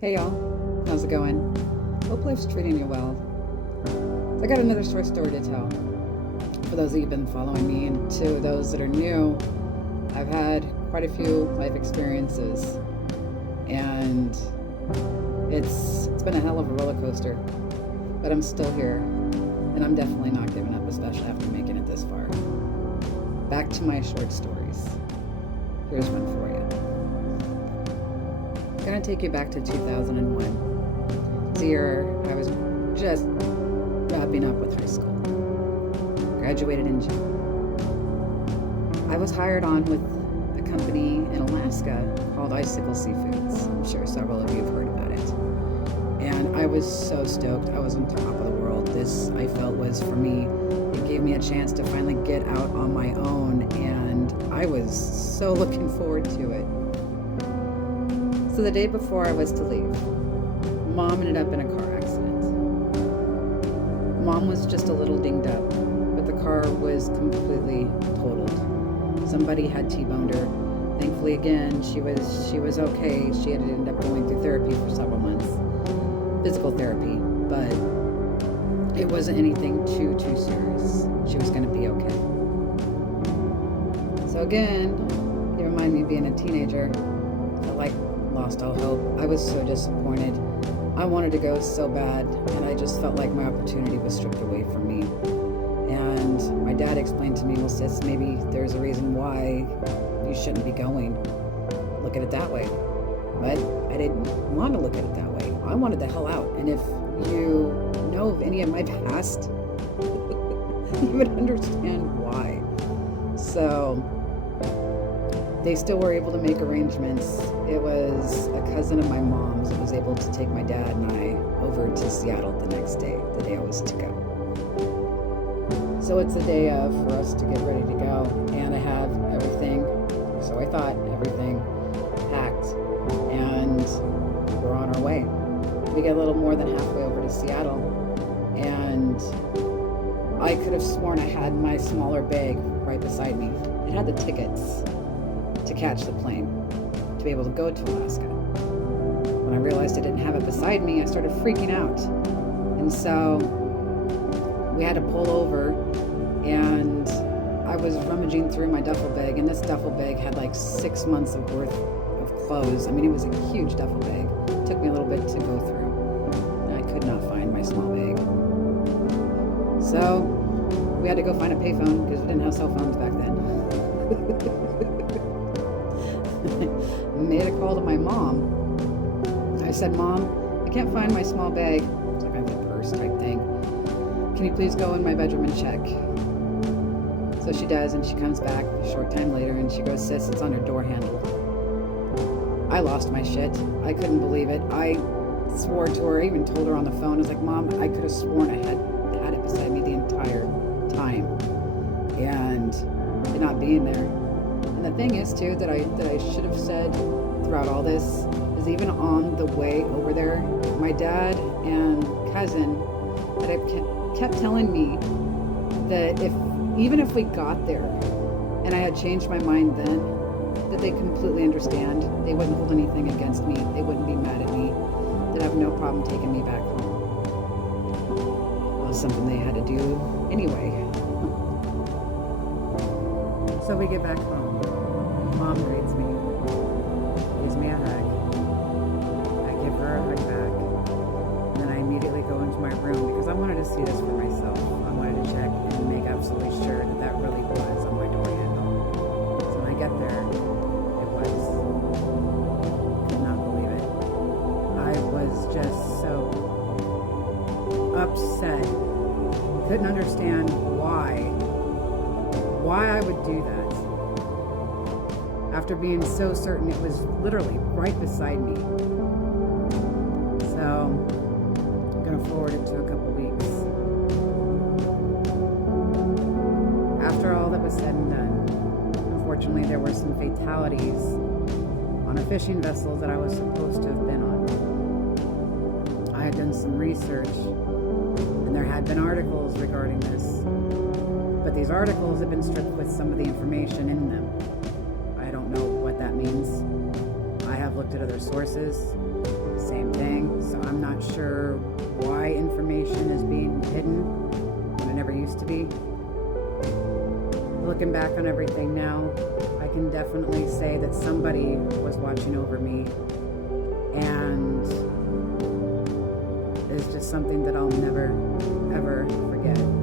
Hey y'all, how's it going? Hope life's treating you well. I got another short story to tell. For those of you who've been following me, and to those that are new, I've had quite a few life experiences, and it's been a hell of a roller coaster. But I'm still here, and I'm definitely not giving up, especially after making it this far. Back to my short stories. Here's one for you. I'm gonna take you back to 2001. It's the year I was just wrapping up with high school. Graduated in June. I was hired on with a company in Alaska called Icicle Seafoods. I'm sure several of you have heard about it. And I was so stoked. I was on top of the world. This, I felt, was for me. It gave me a chance to finally get out on my own, and I was so looking forward to it. So the day before I was to leave, Mom ended up in a car accident. Mom was just a little dinged up, but the car was completely totaled. Somebody had T-boned her. Thankfully, again, she was okay. She had ended up going through therapy for several months, physical therapy, but it wasn't anything too serious. She was going to be okay. So again, it reminded me of being a teenager. I lost all hope. I was so disappointed. I wanted to go so bad, and I just felt like my opportunity was stripped away from me. And my dad explained to me, well, sis, maybe there's a reason why you shouldn't be going. Look at it that way. But I didn't want to look at it that way. I wanted the hell out. And if you know of any of my past, you would understand why. So they still were able to make arrangements. It was a cousin of my mom's that was able to take my dad and I over to Seattle the next day, the day I was to go. So it's the day of for us to get ready to go, and I have everything, so I thought, everything packed, and we're on our way. We get a little more than halfway over to Seattle, and I could have sworn I had my smaller bag right beside me. It had the tickets to catch the plane, to be able to go to Alaska. When I realized I didn't have it beside me, I started freaking out. And so we had to pull over, and I was rummaging through my duffel bag, and this duffel bag had like 6 months of worth of clothes. I mean, it was a huge duffel bag. It took me a little bit to go through, and I could not find my small bag. So we had to go find a payphone because we didn't have cell phones back then. Made a call to my mom. I said, Mom, I can't find my small bag. It's like a purse type thing. Can you please go in my bedroom and check? So she does, and she comes back a short time later, and she goes, sis, it's on her door handle. I lost my shit. I couldn't believe it. I swore to her, I even told her on the phone. I was like, Mom, I could have sworn I had it beside me the entire time. And it not being there. And the thing is, too, that I should have said throughout all this is even on the way over there, my dad and cousin that I kept telling me that even if we got there and I had changed my mind then, that they completely understand. They wouldn't hold anything against me. They wouldn't be mad at me. They'd have no problem taking me back home. It was something they had to do anyway. So we get back home. Mom greets me, gives me a hug. I give her a hug back. And then I immediately go into my room because I wanted to see this for myself. I wanted to check and make absolutely sure that that really was on my door handle. So when I get there, it was. Could not believe it. I was just so upset. Couldn't understand why I would do that. After being so certain it was literally right beside me. So I'm going to forward it to a couple weeks. After all that was said and done, unfortunately there were some fatalities on a fishing vessel that I was supposed to have been on. I had done some research, and there had been articles regarding this, but these articles had been stripped with some of the information in them. I don't know what that means. I have looked at other sources, same thing. So I'm not sure why information is being hidden when it never used to be. Looking back on everything now, I can definitely say that somebody was watching over me, and it's just something that I'll never, ever forget.